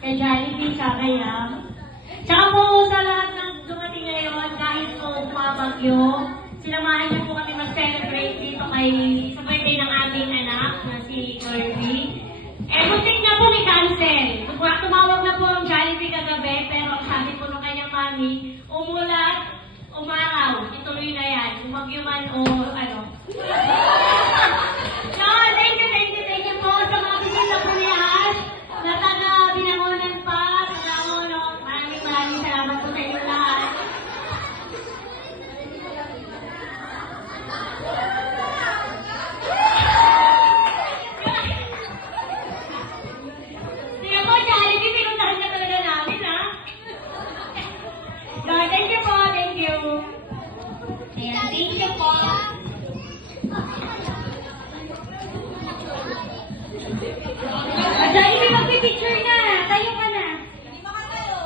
kay Jollibee, kakayam. Tsaka po sa lahat ng dumating ngayon, kahit po umabagyo, sinamahan niyo po kami mag-celebrate dito sa birthday ng aming anak na si Kirby. Eh, muntik na po ni cancel. Tumawag na po ang Jollibee kagabi, pero ang sabi po ng kanyang mami, umulat, umaraw, ituloy na yan. Umagyo man o ano. So, thank you po sa mga bisita po niyan. Na taga Binangonan pa, taga Mono. Maraming salamat po sa inyo lahat. Sige po, Jollibee, pinuntahan ka talaga namin, ha? So, thank you po, thank you. Ayan, thank you po. Jollibee, magpipicture na. Tayo ka na. Hindi makatayo.